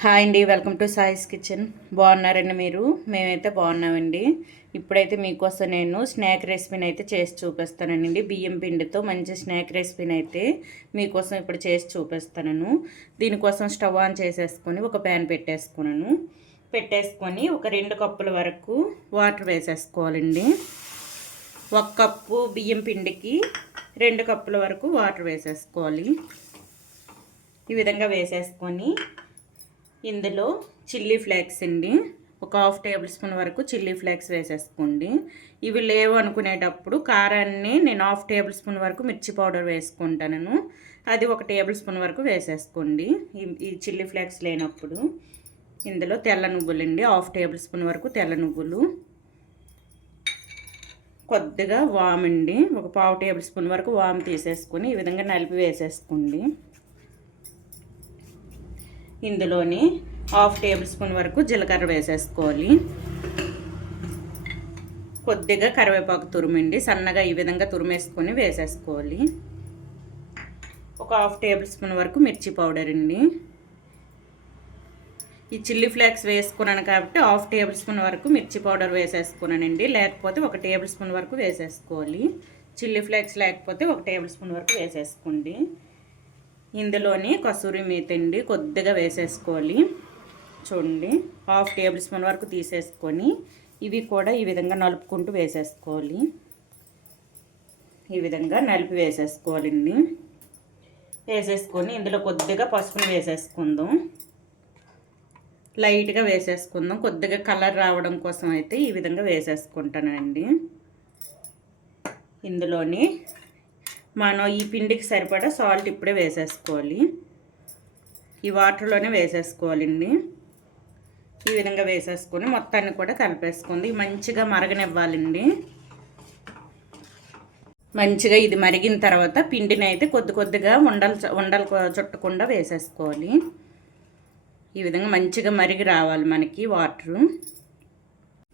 Hi అండి welcome to సాయిస్ kitchen. బాగున్నారండి మీరు? మేమైతే బాగున్నామండి. ఇప్పుడైతే మీకోసం నేను స్నాక్ రెసిపీని అయితే చేసి చూపిస్తానండి. బియ్యం పిండితో మంచి స్నాక్ రెసిపీని అయితే మీకోసం ఇప్పుడు చేసి చూపిస్తాను దీనికోసం స్టవ్ ఆన్ చేసేసుకొని ఒక ప్యాన్ పెట్టేసుకున్నాను. పెట్టేసుకొని ఒక రెండు కప్పుల వరకు వాటర్ వేసేసుకోవాలండి. ఒక కప్పు బియ్యం పిండికి రెండు కప్పుల వరకు వాటర్ వేసేసుకోవాలి. ఈ విధంగా వేసేసుకొని ఇందులో చిల్లీ ఫ్లేక్స్ అండి. ఒక హాఫ్ టేబుల్ స్పూన్ వరకు చిల్లీ ఫ్లేక్స్ వేసేసుకోండి. ఇవి లేవు అనుకునేటప్పుడు కారాన్ని నేను హాఫ్ టేబుల్ స్పూన్ వరకు మిర్చి పౌడర్ వేసుకుంటాను అది ఒక టేబుల్ స్పూన్ వరకు వేసేసుకోండి. ఈ చిల్లీ ఫ్లేక్స్ లేనప్పుడు. ఇందులో తెల్ల నువ్వులు అండి. హాఫ్ టేబుల్ స్పూన్ వరకు తెల్ల నువ్వులు. కొద్దిగా వామ్ అండి. ఒక పావు టేబుల్ స్పూన్ వరకు వామ్ తీసేసుకొని ఈ విధంగా నలిపి వేసేసుకోండి. ఇందులోని హాఫ్ టేబుల్ స్పూన్ వరకు జీలకర్ర వేసేసుకోవాలి. కొద్దిగా కరివేపాకు తురుమండి సన్నగా ఈ విధంగా తురిమేసుకొని వేసేసుకోవాలి. ఒక హాఫ్ టేబుల్ స్పూన్ వరకు మిర్చి పౌడర్ అండి. ఈ చిల్లీ ఫ్లేక్స్ వేసుకున్నాను కాబట్టి హాఫ్ టేబుల్ స్పూన్ వరకు మిర్చి పౌడర్ వేసేసుకున్నానండి. లేకపోతే ఒక టేబుల్ స్పూన్ వరకు వేసేసుకోవాలి. చిల్లీ ఫ్లేక్స్ లేకపోతే ఒక టేబుల్ స్పూన్ వరకు వేసేసుకోండి. ఇందులోని కసూరి మేతండి కొద్దిగా వేసేసుకోవాలి. చూడండి హాఫ్ టేబుల్ స్పూన్ వరకు తీసేసుకొని ఇవి కూడా ఈ విధంగా నలుపుకుంటూ వేసేసుకోవాలి. ఈ విధంగా నలిపి వేసేసుకోవాలండి వేసేసుకొని ఇందులో కొద్దిగా పసుపుని వేసేసుకుందాం. లైట్గా వేసేసుకుందాం. కొద్దిగా కలర్ రావడం కోసం అయితే ఈ విధంగా వేసేసుకుంటానండి. ఇందులోని మనం ఈ పిండికి సరిపడా సాల్ట్ ఇప్పుడే వేసేసుకోవాలి. ఈ వాటర్లోనే వేసేసుకోవాలండి. ఈ విధంగా వేసేసుకొని మొత్తాన్ని కూడా కలిపేసుకుంది. మంచిగా మరగనివ్వాలండి. మంచిగా ఇది మరిగిన తర్వాత పిండిని అయితే కొద్ది కొద్దిగా ఉండలు ఉండలు చుట్టకుండా వేసేసుకోవాలి. ఈ విధంగా మంచిగా మరిగి రావాలి మనకి వాటరు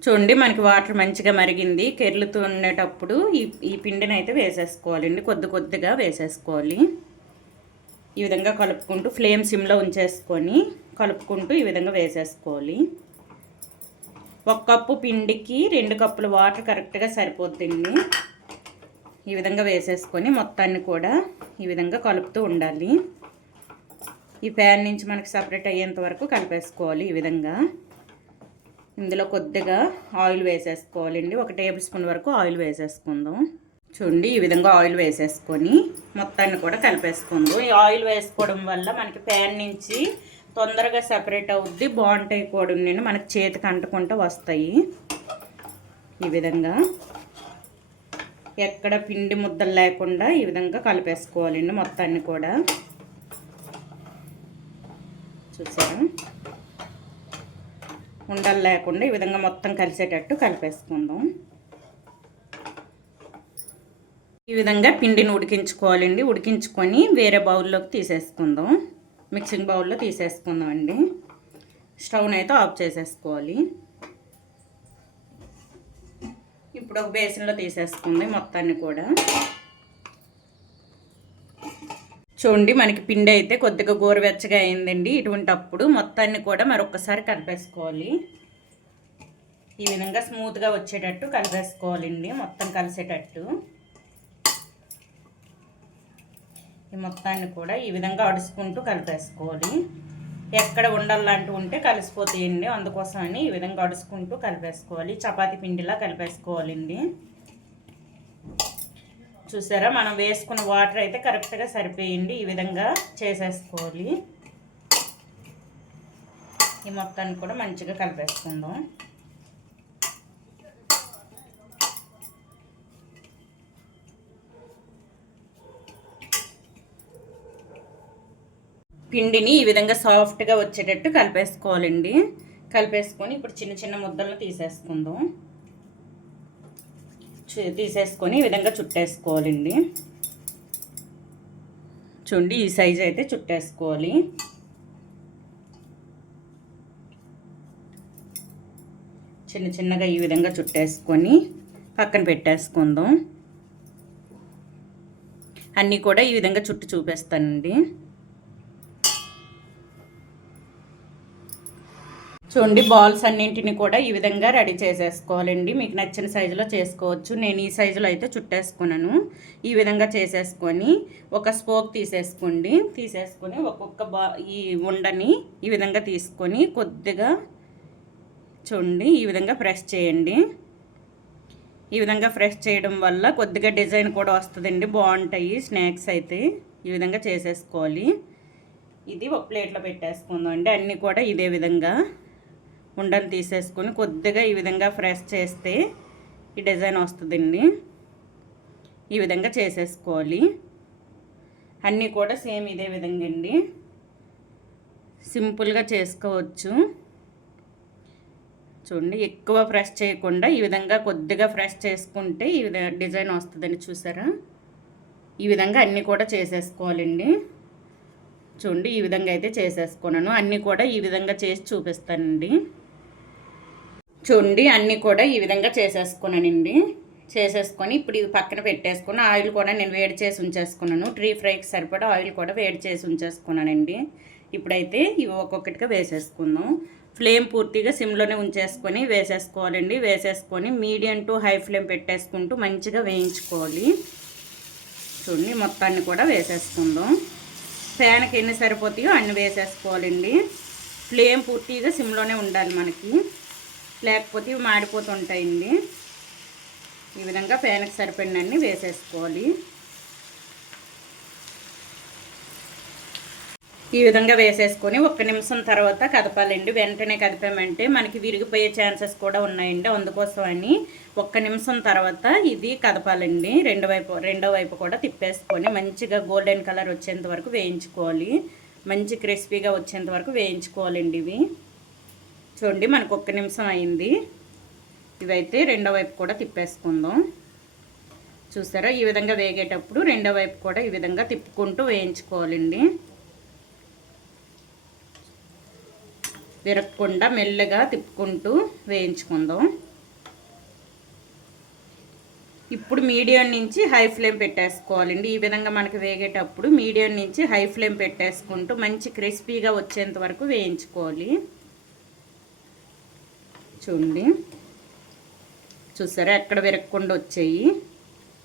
చూడండి మనకి వాటర్ మంచిగా మరిగింది కెర్లుతూ ఉండేటప్పుడు ఈ ఈ పిండిని అయితే వేసేసుకోవాలండి కొద్ది కొద్దిగా వేసేసుకోవాలి. ఈ విధంగా కలుపుకుంటూ ఫ్లేమ్ సిమ్లో ఉంచేసుకొని కలుపుకుంటూ ఈ విధంగా వేసేసుకోవాలి. ఒక కప్పు పిండికి రెండు కప్పుల వాటర్ కరెక్ట్గా సరిపోతుంది ఈ విధంగా వేసేసుకొని మొత్తాన్ని కూడా ఈ విధంగా కలుపుతూ ఉండాలి. ఈ ప్యాన్ నుంచి మనకి సపరేట్ అయ్యేంత వరకు కలిపేసుకోవాలి ఈ విధంగా. ఇందులో కొద్దిగా ఆయిల్ వేసేసుకోవాలండి. ఒక టేబుల్ స్పూన్ వరకు ఆయిల్ వేసేసుకుందాం. చూడండి ఈ విధంగా ఆయిల్ వేసేసుకొని మొత్తాన్ని కూడా కలిపేసుకుందాం. ఈ ఆయిల్ వేసుకోవడం వల్ల మనకి ప్యాన్ నుంచి తొందరగా సపరేట్ అవుద్ది బాగుంటాయి కూడా నేను మనకి చేతికి అంటుకుంటూ వస్తాయి. ఈ విధంగా ఎక్కడ పిండి ముద్దలు లేకుండా ఈ విధంగా కలిపేసుకోవాలండి మొత్తాన్ని కూడా. చూసారా? ఉండలు లేకుండా ఈ విధంగా మొత్తం కలిసేటట్టు కలిపేసుకుందాం. ఈ విధంగా పిండిని ఉడికించుకోవాలండి. ఉడికించుకొని వేరే బౌల్లోకి తీసేసుకుందాం. మిక్సింగ్ బౌల్లో తీసేసుకుందాం అండి స్టవ్ని అయితే ఆఫ్ చేసేసుకోవాలి. ఇప్పుడు ఒక బేసిన్లో తీసేసుకుంది మొత్తాన్ని కూడా. చూడండి మనకి పిండి అయితే కొద్దిగా గోరువెచ్చగా అయిందండి. ఇటువంటి అప్పుడు మొత్తాన్ని కూడా మరొకసారి కలిపేసుకోవాలి. ఈ విధంగా స్మూత్గా వచ్చేటట్టు కలిపేసుకోవాలండి మొత్తం కలిసేటట్టు. ఈ మొత్తాన్ని కూడా ఈ విధంగా అడుచుకుంటూ కలిపేసుకోవాలి. ఎక్కడ ఉండాలంటూ ఉంటే కలిసిపోతాయండి. అందుకోసమని ఈ విధంగా అడుచుకుంటూ కలిపేసుకోవాలి. చపాతీ పిండిలా కలిపేసుకోవాలండి. చూసారా? మనం వేసుకున్న వాటర్ అయితే కరెక్ట్గా సరిపోయింది. ఈ విధంగా చేసేసుకోవాలి. ఈ మొత్తాన్ని కూడా మంచిగా కలిపేసుకుందాం. పిండిని ఈ విధంగా సాఫ్ట్గా వచ్చేటట్టు కలిపేసుకోవాలండి. కలిపేసుకొని ఇప్పుడు చిన్న చిన్న ముద్దలను తీసేసుకుందాం. తీసేసుకొని ఈ విధంగా చుట్టేసుకోవాలండి. చూడండి ఈ సైజ్ అయితే చుట్టేసుకోవాలి. చిన్న చిన్నగా ఈ విధంగా చుట్టేసుకొని పక్కన పెట్టేసుకుందాం. అన్నీ కూడా ఈ విధంగా చుట్టు చూపిస్తానండి. చూడండి బాల్స్ అన్నింటిని కూడా ఈ విధంగా రెడీ చేసేసుకోవాలండి. మీకు నచ్చిన సైజులో చేసుకోవచ్చు. నేను ఈ సైజులో అయితే చుట్టేసుకున్నాను. ఈ విధంగా చేసేసుకొని ఒక స్పోక్ తీసేసుకోండి. తీసేసుకొని ఒక్కొక్క బా ఈ ఉండని ఈ విధంగా తీసుకొని కొద్దిగా చూడండి ఈ విధంగా ప్రెస్ చేయండి. ఈ విధంగా ఫ్రెష్ చేయడం వల్ల కొద్దిగా డిజైన్ కూడా వస్తుందండి. బాగుంటాయి స్నాక్స్ అయితే. ఈ విధంగా చేసేసుకోవాలి. ఇది ఒక ప్లేట్లో పెట్టేసుకుందాం అండి. అన్నీ కూడా ఇదే విధంగా ఉండని తీసేసుకొని కొద్దిగా ఈ విధంగా ఫ్రెష్ చేస్తే ఈ డిజైన్ వస్తుందండి. ఈ విధంగా చేసేసుకోవాలి. అన్నీ కూడా సేమ్ ఇదే విధంగా అండి. సింపుల్గా చేసుకోవచ్చు. చూడండి ఎక్కువ ఫ్రెష్ చేయకుండా ఈ విధంగా కొద్దిగా ఫ్రెష్ చేసుకుంటే ఈ విధంగా డిజైన్ వస్తుందని చూసారా? ఈ విధంగా అన్నీ కూడా చేసేసుకోవాలండి. చూడండి ఈ విధంగా అయితే చేసేసుకున్నాను అన్నీ కూడా ఈ విధంగా చేసి చూపిస్తానండి. చూడండి అన్నీ కూడా ఈ విధంగా చేసేసుకున్నానండి చేసేసుకొని ఇప్పుడు ఇవి పక్కన పెట్టేసుకుని ఆయిల్ కూడా నేను వేడి చేసి ఉంచేసుకున్నాను. ట్రీ ఫ్రైకి సరిపడా ఆయిల్ కూడా వేడి చేసి ఉంచేసుకున్నానండి. ఇప్పుడైతే ఇవి ఒక్కొక్కటిగా వేసేసుకుందాం. ఫ్లేమ్ పూర్తిగా సిమ్లోనే ఉంచేసుకొని వేసేసుకోవాలండి. వేసేసుకొని మీడియం టు హై ఫ్లేమ్ పెట్టేసుకుంటూ మంచిగా వేయించుకోవాలి. చూడండి మొత్తాన్ని కూడా వేసేసుకుందాం. ఫ్యాన్కి ఎన్ని సరిపోతాయో అన్ని వేసేసుకోవాలండి. ఫ్లేమ్ పూర్తిగా సిమ్లోనే ఉండాలి మనకి. లేకపోతే ఇవి మాడిపోతుంటాయండి. ఈ విధంగా ఫ్యాన్కి సరిపడినన్ని వేసేసుకోవాలి. ఈ విధంగా వేసేసుకొని ఒక్క నిమిషం తర్వాత కదపాలండి. వెంటనే కదిపామంటే మనకి విరిగిపోయే ఛాన్సెస్ కూడా ఉన్నాయండి. అందుకోసం అని ఒక్క నిమిషం తర్వాత ఇది కదపాలండి. రెండు వైపు రెండో వైపు కూడా తిప్పేసుకొని మంచిగా గోల్డెన్ కలర్ వచ్చేంత వరకు వేయించుకోవాలి. మంచి క్రిస్పీగా వచ్చేంత వరకు వేయించుకోవాలండి ఇవి. చూడండి మనకు ఒక్క నిమిషం అయింది. ఇవైతే రెండో వైపు కూడా తిప్పేసుకుందాం. చూసారా? ఈ విధంగా వేగేటప్పుడు రెండో వైపు కూడా ఈ విధంగా తిప్పుకుంటూ వేయించుకోవాలండి. విరగకుండా మెల్లగా తిప్పుకుంటూ వేయించుకుందాం. ఇప్పుడు మీడియం నుంచి హై ఫ్లేమ్ పెట్టేసుకోవాలండి. ఈ విధంగా మనకి వేగేటప్పుడు మీడియం నుంచి హై ఫ్లేమ్ పెట్టేసుకుంటూ మంచి క్రిస్పీగా వచ్చేంత వరకు వేయించుకోవాలి. చూడండి. చూసారా? ఎక్కడ విరగకుండా వచ్చాయి.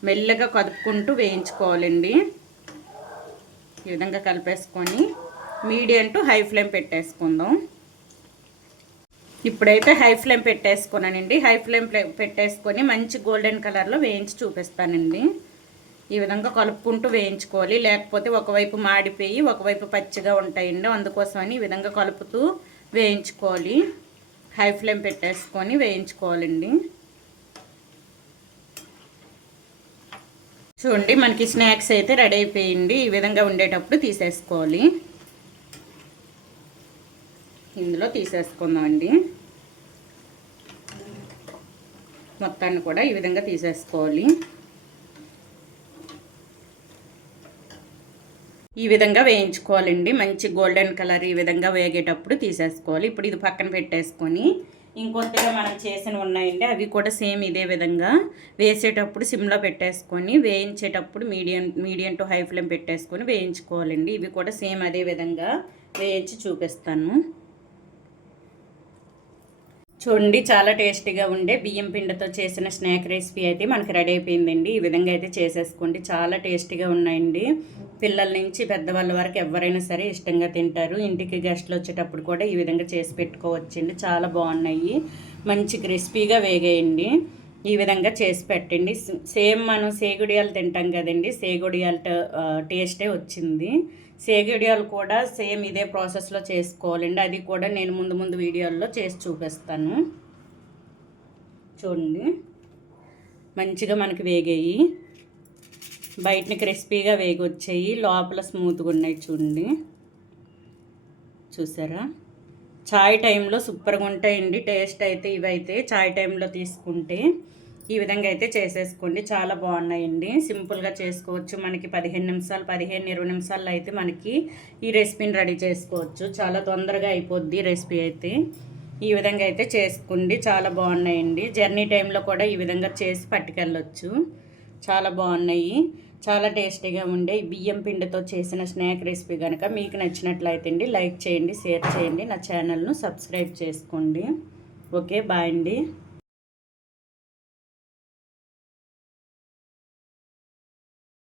మెల్లగా కదుపుకుంటూ వేయించుకోవాలండి. ఈ విధంగా కలిపేసుకొని మీడియం టు హై ఫ్లేమ్ పెట్టేసుకుందాం. ఇప్పుడైతే హై ఫ్లేమ్ పెట్టేసుకున్నానండి. హై ఫ్లేమ్ పెట్టేసుకొని మంచి గోల్డెన్ కలర్లో వేయించి చూపిస్తానండి. ఈ విధంగా కలుపుకుంటూ వేయించుకోవాలి. లేకపోతే ఒకవైపు మాడిపోయి ఒకవైపు పచ్చిగా ఉంటాయండి. అందుకోసమని ఈ విధంగా కలుపుతూ వేయించుకోవాలి. హై ఫ్లేమ్ పెట్టేసుకొని వేయించుకోవాలండి. చూడండి మనకి స్నాక్స్ అయితే రెడీ అయిపోయింది. ఈ విధంగా ఉండేటప్పుడు తీసేసుకోవాలి. ఇందులో తీసేసుకుందామండి. మొత్తాన్ని కూడా ఈ విధంగా తీసేసుకోవాలి. ఈ విధంగా వేయించుకోవాలండి. మంచి గోల్డెన్ కలర్ ఈ విధంగా వేగేటప్పుడు తీసేసుకోవాలి. ఇప్పుడు ఇది పక్కన పెట్టేసుకొని ఇంకొద్దిగా మనం చేసిన ఉన్నాయండి. అవి కూడా సేమ్ ఇదే విధంగా వేసేటప్పుడు సిమ్లో పెట్టేసుకొని వేయించేటప్పుడు medium medium to high flame పెట్టేసుకొని వేయించుకోవాలండి. ఇవి కూడా సేమ్ అదే విధంగా వేయించి చూపిస్తాను. చూడండి చాలా టేస్టీగా ఉండే బియ్యం పిండితో చేసిన స్నాక్ రెసిపీ అయితే మనకి రెడీ అయిపోయిందండి. ఈ విధంగా అయితే చేసేసుకోండి. చాలా టేస్టీగా ఉన్నాయండి. పిల్లల నుంచి పెద్దవాళ్ళ వరకు ఎవరైనా సరే ఇష్టంగా తింటారు. ఇంటికి గెస్ట్లు వచ్చేటప్పుడు కూడా ఈ విధంగా చేసి పెట్టుకోవచ్చండి. చాలా బాగున్నాయి. మంచి క్రిస్పీగా వేగేయండి. ఈ విధంగా చేసి పెట్టండి. సేమ్ మనం సేగుడియాలు తింటాం కదండి. సేగుడియాల టేస్టే వచ్చింది. సేగడియాలు కూడా సేమ్ ఇదే ప్రాసెస్లో చేసుకోవాలండి. అది కూడా నేను ముందు ముందు వీడియోల్లో చేసి చూపిస్తాను. చూడండి. మంచిగా మనకి వేగాయి. బయటని క్రిస్పీగా వేగి వచ్చాయి లోపల స్మూత్గా ఉన్నాయి చూడండి. చూసారా? చాయ్ టైంలో సూపర్గా ఉంటాయండి. టేస్ట్ అయితే ఇవైతే చాయ్ టైంలో తీసుకుంటే. ఈ విధంగా అయితే చేసేసుకోండి. చాలా బాగున్నాయండి. సింపుల్గా చేసుకోవచ్చు. మనకి పదిహేను నిమిషాలు పదిహేను ఇరవై నిమిషాల్లో అయితే మనకి ఈ రెసిపీని రెడీ చేసుకోవచ్చు. చాలా తొందరగా అయిపోద్ది రెసిపీ అయితే. ఈ విధంగా అయితే చేసుకోండి. చాలా బాగున్నాయండి. జర్నీ టైంలో కూడా ఈ విధంగా చేసి పట్టుకెళ్ళొచ్చు. చాలా బాగున్నాయి. చాలా టేస్టీగా ఉండే బియ్యం పిండితో చేసిన స్నాక్ రెసిపీ కనుక మీకు నచ్చినట్లయితే అండి లైక్ చేయండి షేర్ చేయండి. నా ఛానల్ను సబ్స్క్రైబ్ చేసుకోండి. ఓకే బాయ్ అండి.